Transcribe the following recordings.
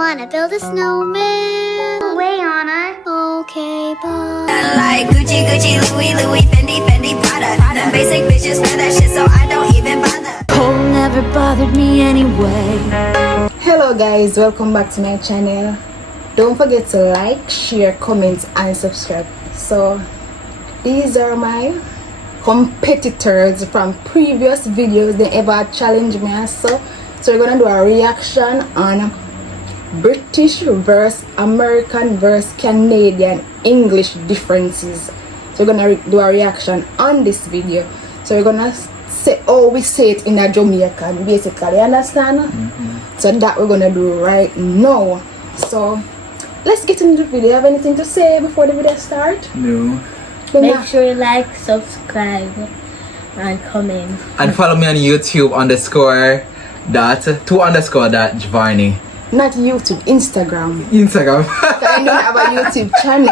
wanna build a snowman. Way on it. Okay, bye. Like Gucci, Gucci, Louis, Louis, Fendi, Fendi, Prada. Them basic bitches wear that shit, so I don't even bother. Cold never bothered me anyway. Hello guys, welcome back to my channel. Don't forget to like, share, comment and subscribe. So these are my competitors from previous videos. They ever challenged me, so we're gonna do a reaction on British versus American versus Canadian English differences. So we're gonna do a reaction on this video. So we're gonna say, oh, we say it in a Jamaican, basically, understand? So that we're gonna do right now. So let's get into the video. Have anything to say before the video start? No. Make sure you like, subscribe, and comment. And follow me on YouTube _2_ Giovanni. Not YouTube, Instagram. Instagram. I don't have a YouTube channel.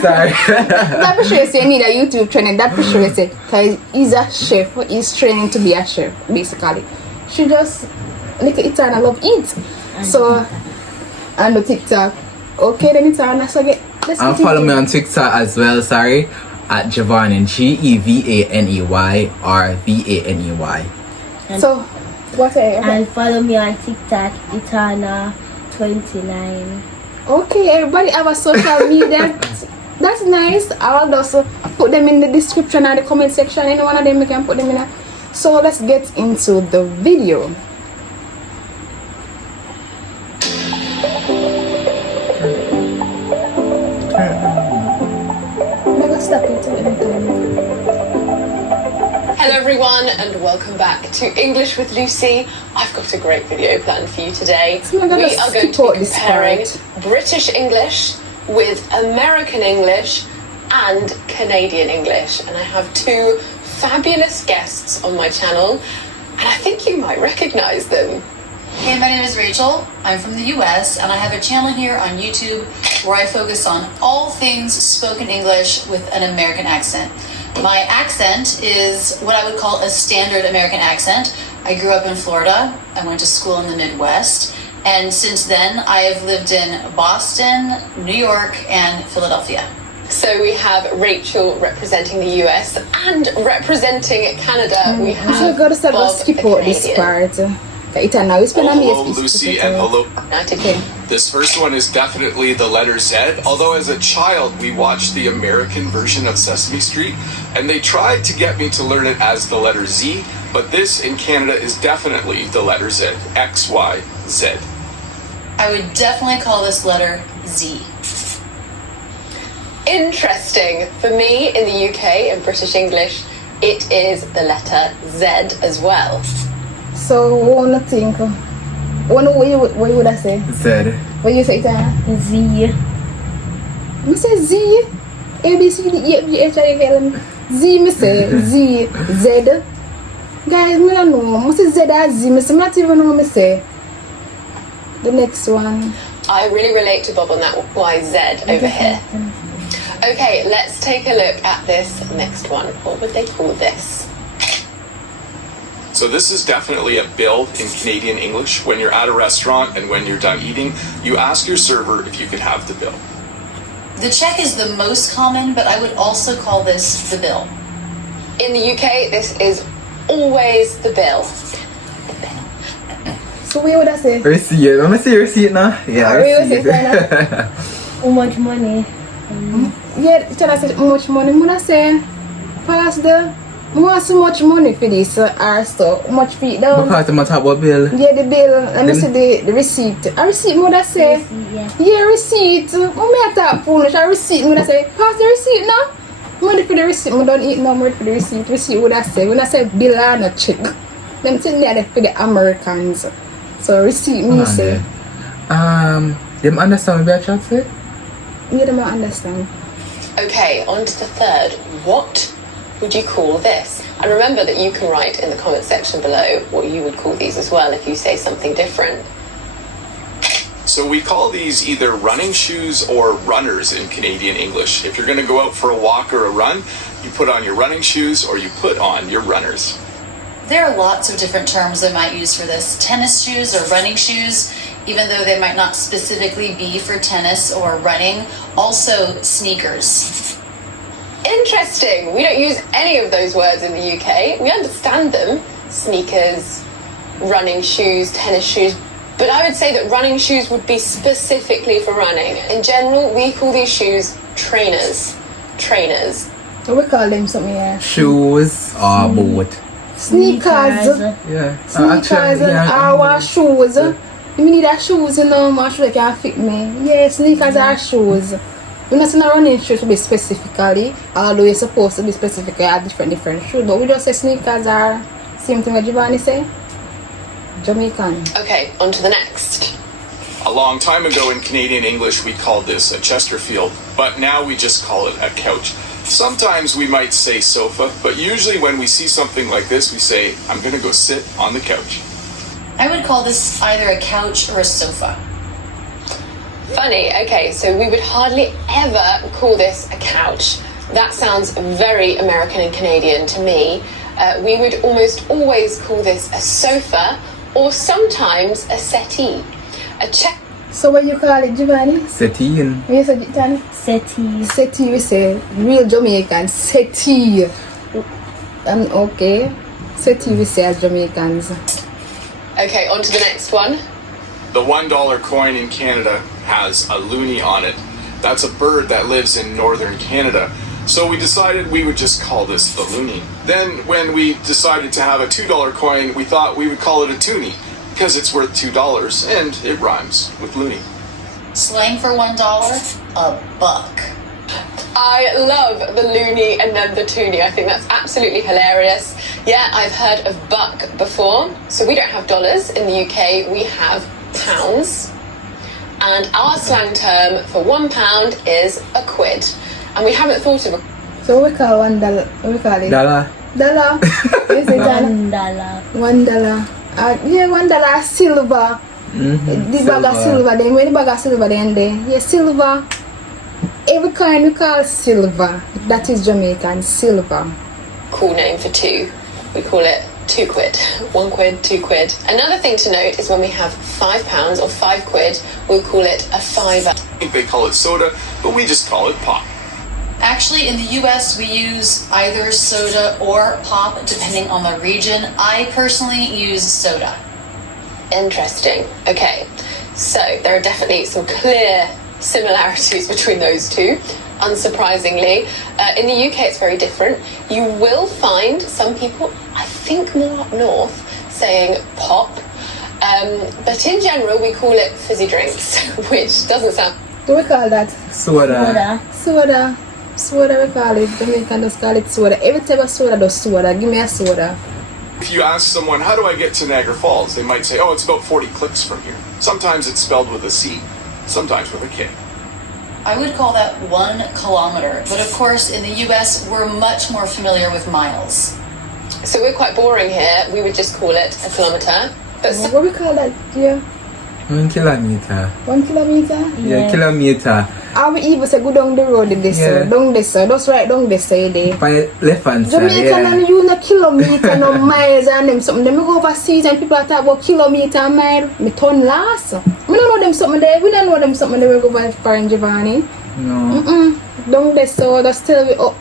Sorry. That for sure say need a YouTube channel. That for sure say because he's a chef. He's training to be a chef, basically. She just like it and I love eat. So and the TikTok. Okay, then it's on. So let's And follow me on TikTok as well. Sorry, at Giovanni, GEVANEY or VANEY. So whatever. And follow me on TikTok, Itana29. Okay, everybody have a social media. That's nice. I'll also put them in the description and the comment section. Any one of them, you can put them in. So let's get into the video. Stop it anytime. Hello everyone and welcome back to English with Lucy. I've got a great video planned for you today. We are going to be comparing British English with American English and Canadian English, and I have two fabulous guests on my channel and I think you might recognize them. Hey, my name is Rachel. I'm from the US and I have a channel here on YouTube where I focus on all things spoken English with an American accent. My accent is what I would call a standard American accent. I grew up in Florida. I went to school in the Midwest. And since then, I have lived in Boston, New York, and Philadelphia. So we have Rachel representing the US and representing Canada. We have so got to start Bob, skip out this part. Hello, Lucy, and hello. United Kingdom. This first one is definitely the letter Z, although as a child we watched the American version of Sesame Street, and they tried to get me to learn it as the letter Z, but this in Canada is definitely the letter Z, X, Y, Z. I would definitely call this letter Z. Interesting. For me, in the UK, in British English, it is the letter Z as well. So, what do you think? What would I say? Z. What you say, Tana? Z. I say Z. A, B, C, D, E, F, G, H, I, J, K, L, M. Z, I say Z. Z. Guys, I don't know. I say Z or Z. I don't even know what I say. The next one. I really relate to Bob on that YZ over here. Okay, let's take a look at this next one. What would they call this? So this is definitely a bill in Canadian English. When you're at a restaurant and when you're done eating, you ask your server if you could have the bill. The check is the most common, but I would also call this the bill. In the UK, this is always the bill. So, what would I say? Receipt. Let me see receipt now. Yeah, receipt. How much money? Yeah, tell us how much money. I'm gonna say, pass the. I want so much money for this or stuff. How much feet down? Because I'm talking about bill. Yeah, the bill. Let me see the receipt. A receipt, mother say. Yeah, receipt. What me at that foolish? A receipt, mother say. Pass the receipt now. I'm ready for the receipt. I don't eat no more for the receipt. Receipt, what I say? When I say bill and a check, them thing there for the Americans. So receipt, me say. Them understand what I try to say? Yeah, them understand. Okay, on to the third. What would you call this? And remember that you can write in the comment section below what you would call these as well if you say something different. So we call these either running shoes or runners in Canadian English. If you're going to go out for a walk or a run, you put on your running shoes or you put on your runners. There are lots of different terms I might use for this. Tennis shoes or running shoes. even though they might not specifically be for tennis or running. Also, sneakers. Interesting. We don't use any of those words in the UK. We understand them. Sneakers, running shoes, tennis shoes. But I would say that running shoes would be specifically for running. In general, we call these shoes trainers. Trainers. So we call them something else. Shoes or boot. Sneakers. Yeah. Sneakers and our shoes. You need a shoes, you know, my shoes that can fit me. Yeah, sneakers are shoes. We're not saying running shoes to be specifically, although you're supposed to be specifically at different shoes. But we just say sneakers are same thing what Giovanni say. Jamaican. Okay, on to the next. A long time ago in Canadian English, we called this a Chesterfield, but now we just call it a couch. Sometimes we might say sofa, but usually when we see something like this, we say, I'm gonna go sit on the couch. I would call this either a couch or a sofa. Funny. Okay, so we would hardly ever call this a couch. That sounds very American and Canadian to me. We would almost always call this a sofa or sometimes a settee. So what you call it, Giovanni? Settee. What you say, Giovanni? Settee. Settee, we say real Jamaican. Settee. Okay. Settee, we say as Jamaicans. Okay, on to the next one. The $1 coin in Canada has a loonie on it. That's a bird that lives in northern Canada. So we decided we would just call this the loonie. Then when we decided to have a $2 coin, we thought we would call it a toonie because it's worth $2 and it rhymes with loony. Slang for $1, a buck. I love the loony and then the toonie. I think that's absolutely hilarious. Yeah, I've heard of buck before. So we don't have dollars in the UK, we have pounds. And our slang term for £1 is a quid. And we haven't thought of a... So we call $1. What we call it? Dollar. Dollar. Is it $1. $1. Yeah, $1 silver. The bag of silver. Then when the bag of silver then there, yeah, silver. Every coin we call silver. That is Jamaican silver. Cool name for two. We call it 2 quid. 1 quid, 2 quid. Another thing to note is when we have £5 or 5 quid, we'll call it a fiver. I think they call it soda, but we just call it pop. Actually, in the US, we use either soda or pop, depending on the region. I personally use soda. Interesting. Okay, so there are definitely some clear similarities between those two, unsurprisingly. In the UK, it's very different. You will find some people, I think more up north, saying pop. But in general, we call it fizzy drinks, which doesn't sound... Do we call that? Soda. Soda. Soda we call it. Jamaican just call it soda. Every type of soda does soda. Give me a soda. If you ask someone, how do I get to Niagara Falls? They might say, oh, it's about 40 clicks from here. Sometimes it's spelled with a C, sometimes with a K. I would call that 1 kilometer, but of course in the US we're much more familiar with miles. So we're quite boring here. We would just call it a kilometre. But What we call that? Yeah. 1 kilometer. 1 kilometer? Yeah, kilometer. I will even say go down the road this down this just right down this side there. By left hand side. Jamaican and you no kilometer, no miles and them something. Them go overseas and people talk about kilometer and mile. Me turn last. We don't know them something there. We don't know them something there. We go by foreign Giovanni. No. Down this so just tell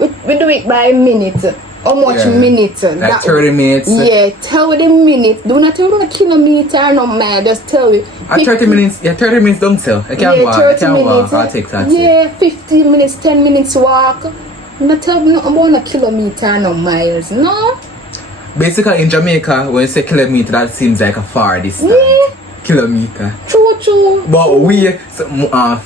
we do it by minute. How much minute? Like 30 minutes. Yeah, tell me the minute. Do not tell me the kilometer no mile. Just tell me. 30 minutes. Yeah, 30 minutes don't sell. I can't walk. 30 minutes. I'll take taxi. Yeah, 15 minutes, 10 minutes walk. Not tell me about a kilometer no miles. No. Basically in Jamaica, when you say kilometer, that seems like a far distance. Yeah. Kilometer. True. But we,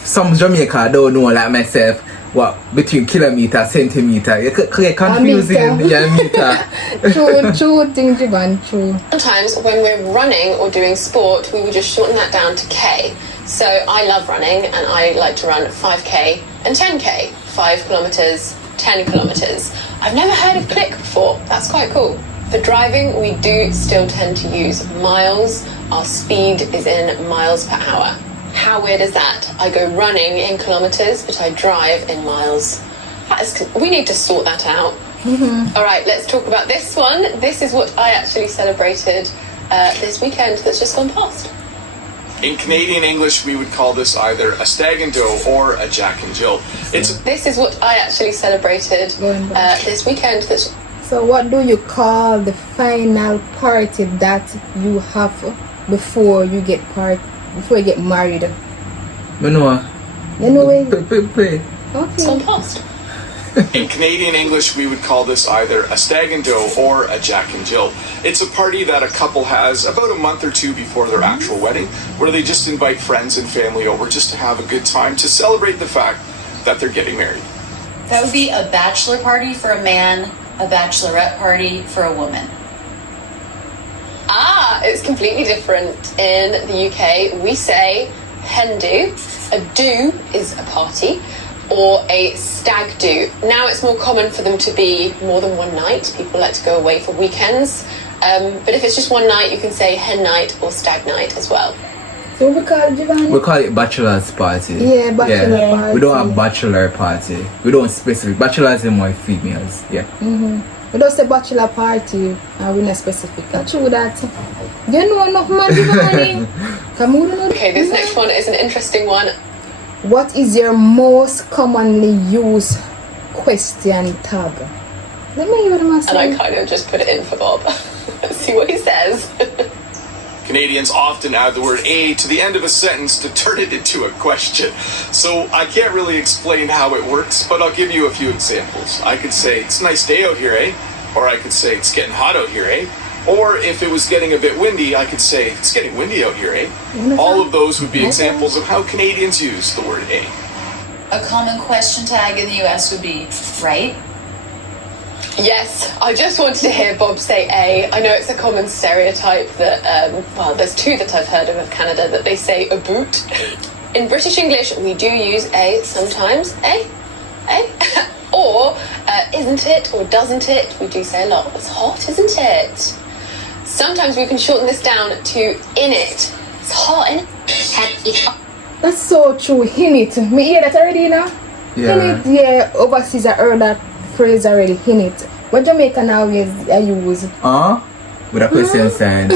some Jamaica don't know like myself. What between kilometer, centimeter? You could confusing. Yeah, meter. True thing, Jivan, true. sometimes when we're running or doing sport, we would just shorten that down to K. So I love running and I like to run 5K and 10K, 5 kilometres, 10 kilometres. I've never heard of click before. That's quite cool. For driving, we do still tend to use miles. Our speed is in miles per hour. How weird is that? I go running in kilometres, but I drive in miles. We need to sort that out. All right, let's talk about this one. This is what I actually celebrated this weekend that's just gone past. In Canadian English, we would call this either a stag and doe or a jack and jill. This is what I actually celebrated this weekend. So what do you call the final party that you have before you get married? You know. You know it? Play. It's on Okay. past. In Canadian English, we would call this either a stag and doe or a jack and jill. It's a party that a couple has about a month or two before their actual wedding, where they just invite friends and family over just to have a good time to celebrate the fact that they're getting married. That would be a bachelor party for a man, a bachelorette party for a woman. It's completely different. In the UK, we say hen do. A do is a party, or a stag do. Now it's more common for them to be more than one night. People like to go away for weekends. But if it's just one night, you can say hen night or stag night as well. So we call it, Giovanni? We call it bachelor's party. Yeah, bachelor party. We don't have bachelor party. We don't specific. Bachelors are more females. Yeah. We don't say bachelor party and we're not specific. That's true that. You know enough man, Giovanni. Come on. Okay, this next one is an interesting one. What is your most commonly used question tag? Let me hear what I'm And I saying. kind of just put it in for Bob. Let's see what he says. Canadians often add the word a to the end of a sentence to turn it into a question. So I can't really explain how it works, but I'll give you a few examples. I could say, it's a nice day out here, eh? Or I could say, it's getting hot out here, eh? Or if it was getting a bit windy, I could say, it's getting windy out here, eh? All of those would be examples of how Canadians use the word a. A common question tag in the US would be, right? Yes, I just wanted to hear Bob say A. I know it's a common stereotype that, well, there's two that I've heard of Canada, that they say a boot. In British English, we do use A sometimes. A. Or, isn't it, or doesn't it? We do say a lot. It's hot, isn't it? Sometimes we can shorten this down to in it. It's hot, innit? That's so true. In it. Me hear that already, you know? Yeah. In it, yeah. Overseas, I heard that phrase already. In it. What Jamaica now is I use? With a question sign.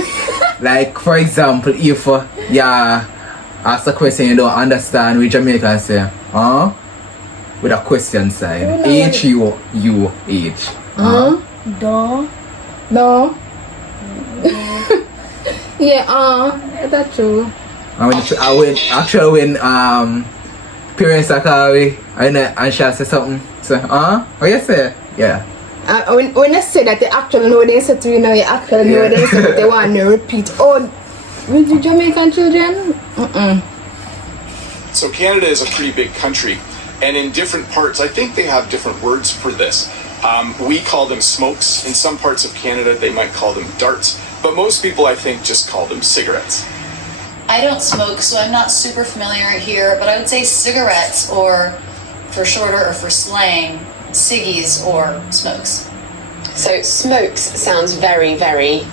Like, for example, if ask a question you don't understand, we Jamaican say, with a question sign. H-U-U-H. Do. No. Yeah, that's true. And when parents are calling and she say something, so, what you say? Yeah. When I say that they actually know the answer to, you know, you actually know the answer, but they want to repeat. Oh, with the Jamaican children? So Canada is a pretty big country, and in different parts, I think they have different words for this. We call them smokes. In some parts of Canada, they might call them darts, but most people, I think, just call them cigarettes. I don't smoke, so I'm not super familiar here, but I would say cigarettes, or for shorter or for slang, ciggies or smokes. So smokes sounds very, very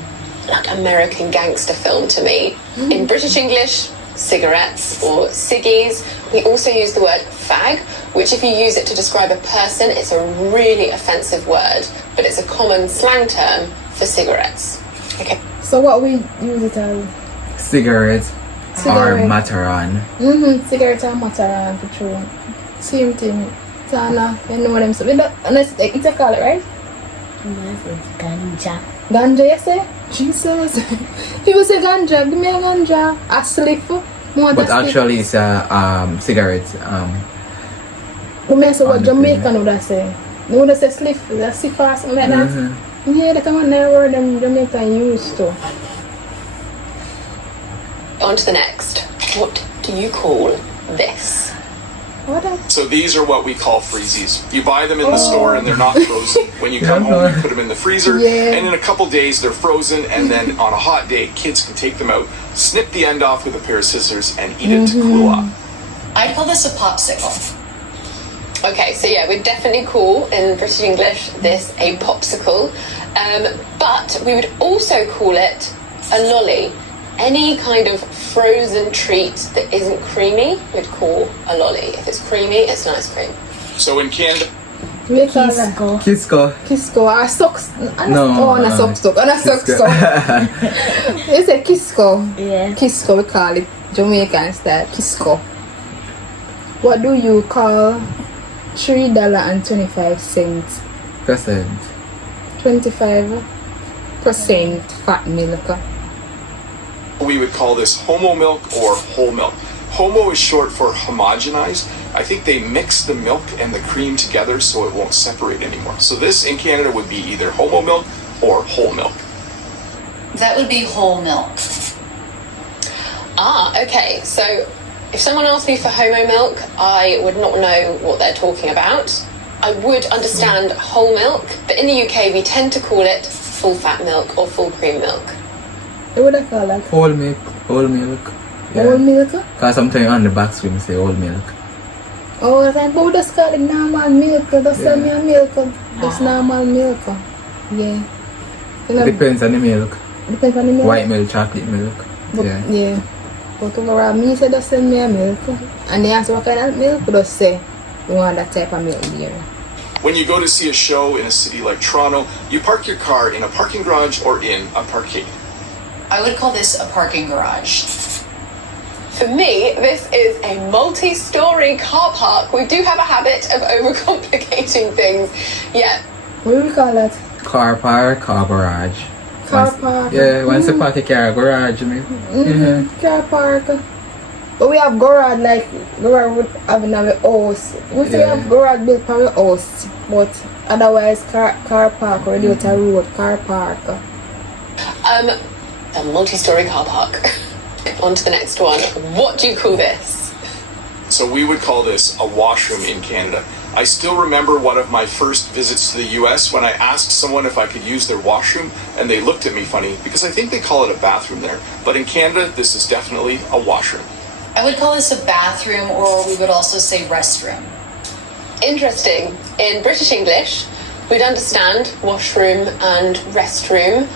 like American gangster film to me. In British English, cigarettes or ciggies. We also use the word fag, which if you use it to describe a person, it's a really offensive word, but it's a common slang term for cigarettes. Okay. So what we use it as? Cigarettes or Mataran. Cigarettes or Mataran, for true. Same thing. Sana, you know what I'm saying? It's a call it, right? Yes, it's ganja. Ganja, you say? Jesus. People say ganja, give me a ganja. A spliff. But actually it's a cigarette. But I say what Jamaican would I say? They would say spliff, a sip or something like that. Yeah, that's one word them Jamaican used to. On to the next. What do you call this? So these are what we call freezies. You buy them in the store and they're not frozen. When you come home, you put them in the freezer, and in a couple days they're frozen, and then on a hot day, kids can take them out, snip the end off with a pair of scissors, and eat it to cool off. I'd call this a popsicle. Okay, so yeah, we'd definitely call in British English this a popsicle, but we would also call it a lolly. Any kind of frozen treat that isn't creamy, we'd call a lolly. If it's creamy, it's an ice cream. So in Canada, Kisco. Kisco. Or socks. No. On a sock. You say Kisco. Yeah. Kisco, we call it. Jamaican style Kisco. What do you call $3.25 Percent. 25% fat milk? We would call this homo milk or whole milk. Homo is short for homogenized. I think they mix the milk and the cream together so it won't separate anymore. So this in Canada would be either homo milk or whole milk. That would be whole milk. Okay. So if someone asked me for homo milk, I would not know what they're talking about. I would understand whole milk, but in the UK we tend to call it full fat milk or full cream milk. What would I call that? Whole milk. Whole milk. Whole milk? Because sometimes on the box we say whole milk. Oh, I think we just call it normal milk. Just sell me a milk. Just normal milk. Yeah. You know, It depends on the milk. depends on the milk. White milk, chocolate milk. But, Yeah. yeah. But overall, me say just send me a milk. And they ask what kind of milk, just say you want that type of milk there. When you go to see a show in a city like Toronto, you park your car in a parking garage or in a parkade. I would call this a parking garage. For me, this is a multi-story car park. We do have a habit of overcomplicating things. Yeah. What do we call that? Car park, car garage. Car park. Yeah, once you park a car garage, man. Car park. But we have garage, like garage would have in our house. We still Yeah. have garage built for our house, but otherwise car park or do it a road car park. A multi-story car park. On to the next one. What do you call this? So we would call this a washroom in Canada. I still remember one of my first visits to the US when I asked someone if I could use their washroom and they looked at me funny because I think they call it a bathroom there. But in Canada, this is definitely a washroom. I would call this a bathroom, or we would also say restroom. Interesting. In British English, we'd understand washroom and restroom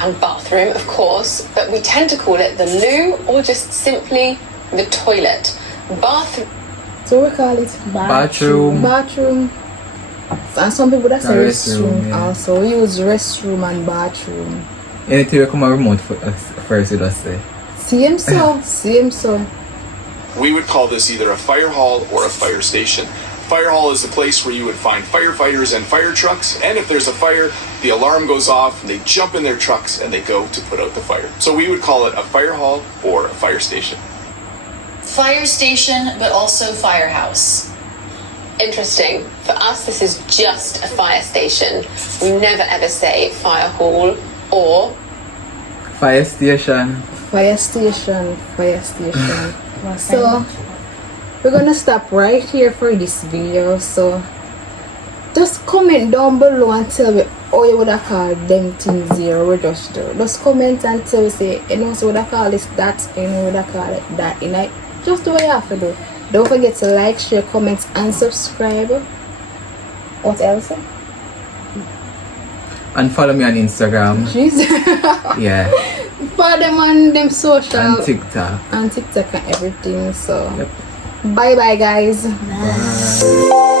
and bathroom, of course, but we tend to call it the loo or just simply the toilet. Bathroom. So we call it Bathroom. bathroom. And some people that say Restroom, restroom yeah. also. We use restroom and bathroom. Anything you come out remote first, you just say. Same so, same so. We would call this either a fire hall or a fire station. Fire hall is the place where you would find firefighters and fire trucks, and if there's a fire, the alarm goes off and they jump in their trucks and they go to put out the fire. So we would call it a fire hall or a fire station. Fire station, but also firehouse. Interesting. For us, this is just a fire station. We never ever say fire hall or Fire station. Fire station, fire station. So we're gonna stop right here for this video. So just comment down below and tell me how you would have called them things here we just do. Just comment and tell me, say, you know, so would I call this that, you know, would I call it that, you know. Just do what you have to do. Don't forget to like, share, comment, and subscribe. What else? And follow me on Instagram. Jeez. Yeah. Follow them on them social And TikTok. and TikTok and everything. So Yep. bye bye guys. Bye.